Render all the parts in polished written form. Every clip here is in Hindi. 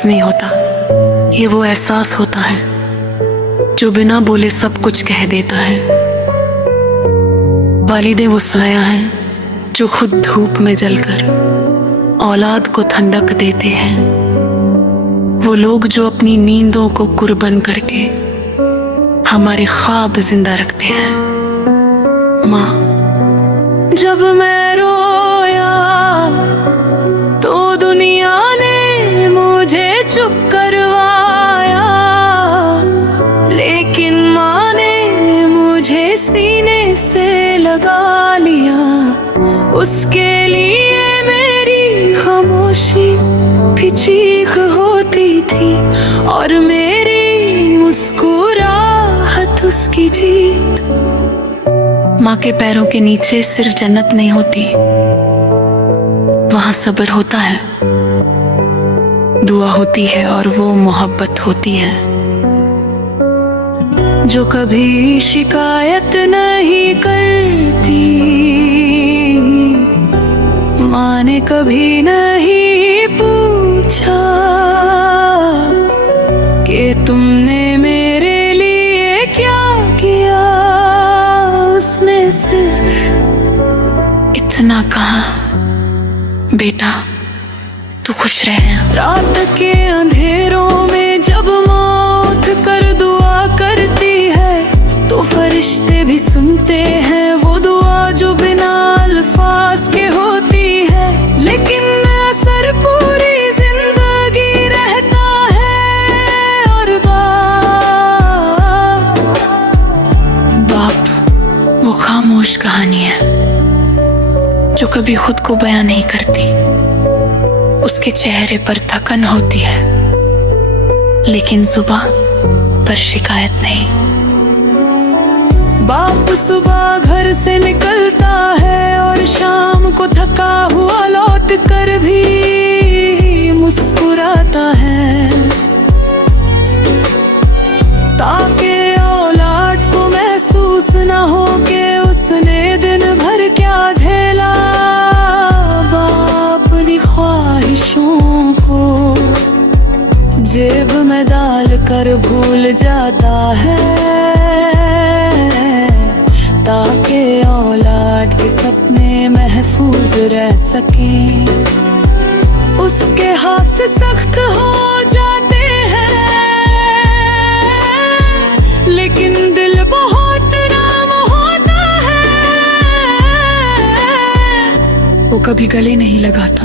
एहसास नहीं होता, ये वो एहसास होता है जो बिना बोले सब कुछ कह देता है। वालिदें वो साया हैं जो खुद धूप में जलकर औलाद को ठंडक देते हैं। वो लोग जो अपनी नींदों को कुर्बान करके हमारे ख्वाब जिंदा रखते हैं। माँ, जब मैं रोया तो दुनिया ने मुझे चुप करवाया, लेकिन माँ ने मुझे सीने से लगा लिया। उसके लिए मेरी खामोशी भी चीख होती थी और मेरी मुस्कुराहट उसकी जीत। माँ के पैरों के नीचे सिर्फ जन्नत नहीं होती, वहाँ सब्र होता है, दुआ होती है और वो मोहब्बत होती है जो कभी शिकायत नहीं करती। माँ ने कभी नहीं पूछा कि तुमने मेरे लिए क्या किया। उसने सिर्फ इतना कहा, बेटा तू खुश रहे। रात के अंधेरों में जब मौत कर दुआ करती है तो फरिश्ते भी सुनते हैं वो दुआ जो बिना अल्फाज के होती है, लेकिन असर पूरी जिंदगी रहता है। और बाप वो खामोश कहानी है जो कभी खुद को बयां नहीं करती। उसके चेहरे पर थकन होती है लेकिन जुबान पर शिकायत नहीं। बाप सुबह घर से निकलता है और शाम को थका हुआ लौट कर भी मुस्कुराता है, ताकि औलाद को महसूस न हो कि उसने दिन भर क्या झेला। बाप अपनी ख्वाहिशों को जेब में डाल कर भूल जाता है, ताकि औलाद के सपने महफूज रह सकें। उसके हाथ से सख्त हो जाते हैं लेकिन दिल बहुत नरम होता है। वो कभी गले नहीं लगाता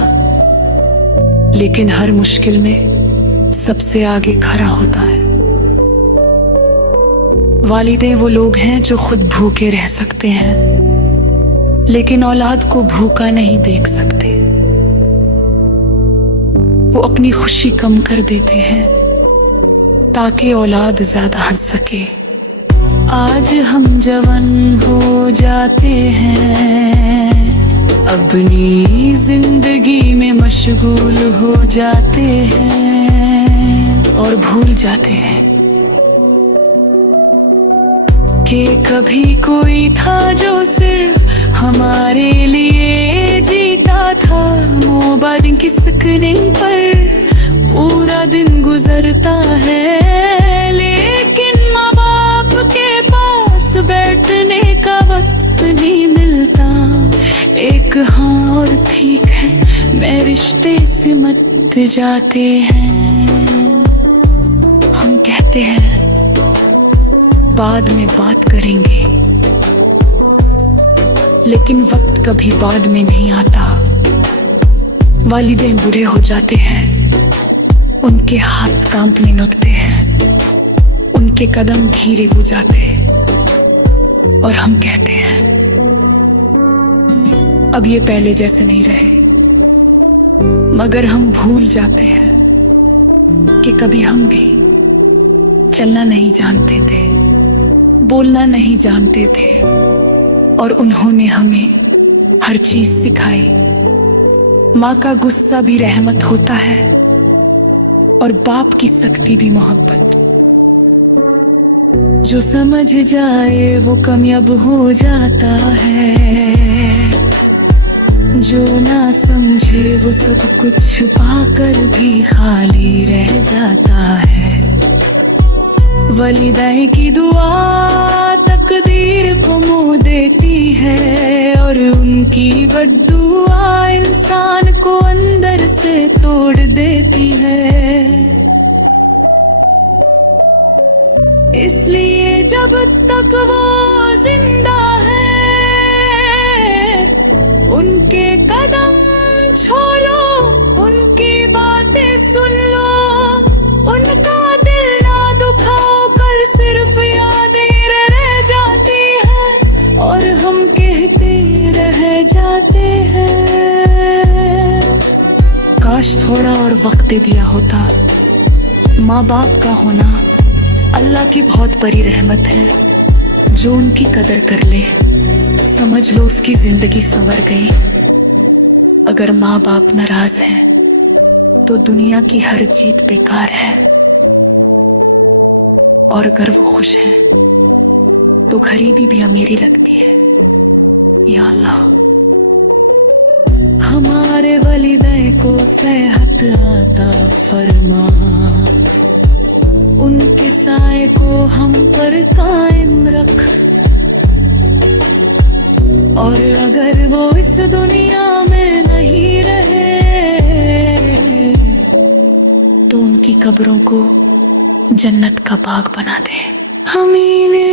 लेकिन हर मुश्किल में सबसे आगे खड़ा होता है। वालिदें वो लोग हैं जो खुद भूखे रह सकते हैं लेकिन औलाद को भूखा नहीं देख सकते। वो अपनी खुशी कम कर देते हैं ताकि औलाद ज्यादा हंस सके। आज हम जवान हो जाते हैं, अपनी जिंदगी में मशगूल हो जाते हैं और भूल जाते हैं कि कभी कोई था जो सिर्फ हमारे लिए जीता था। मोबाइल की स्क्रीन पर पूरा दिन गुजरता है लेकिन माँ बाप के पास बैठने का वक्त नहीं मिलता। एक हाँ और ठीक है मैं रिश्ते से मत जाते हैं। हम कहते हैं बाद में बात करेंगे लेकिन वक्त कभी बाद में नहीं आता। वालिदें बूढ़े हो जाते हैं, उनके हाथ कांपने लगते हैं, उनके कदम धीरे हो जाते हैं और हम कहते हैं अब ये पहले जैसे नहीं रहे। मगर हम भूल जाते हैं कि कभी हम भी चलना नहीं जानते थे, बोलना नहीं जानते थे और उन्होंने हमें हर चीज सिखाई। माँ का गुस्सा भी रहमत होता है और बाप की सख्ती भी मोहब्बत। जो समझ जाए वो कामयाब हो जाता है, जो ना समझे वो सब कुछ पाकर भी खाली रह जाता है। वलिदैन की दुआ तकदीर को मोह देती है, और उनकी बद्दुआ इंसान को अंदर से तोड़ देती है। इसलिए जब तक वो जिंदा है उनके कदम छोड़ो, उनकी बातें सुन लो, उनका दिल ना दुखाओ। कल सिर्फ यादें रह जाती हैं और हम कहते रह जाते हैं। काश थोड़ा और वक्त दे दिया होता। माँ बाप का होना अल्लाह की बहुत बड़ी रहमत है। जो उनकी कदर कर ले समझ लो उसकी जिंदगी संवर गई। अगर माँ बाप नाराज हैं तो दुनिया की हर जीत बेकार है, और अगर वो खुश हैं तो गरीबी भी अमीरी लगती है। या अल्लाह हमारे वलिदैन को सेहत अता फरमा, उनके साए को हम पर कायम रख। और अगर वो इस दुनिया में नहीं रहे तो उनकी कब्रों को जन्नत का बाग बना दे। हमीने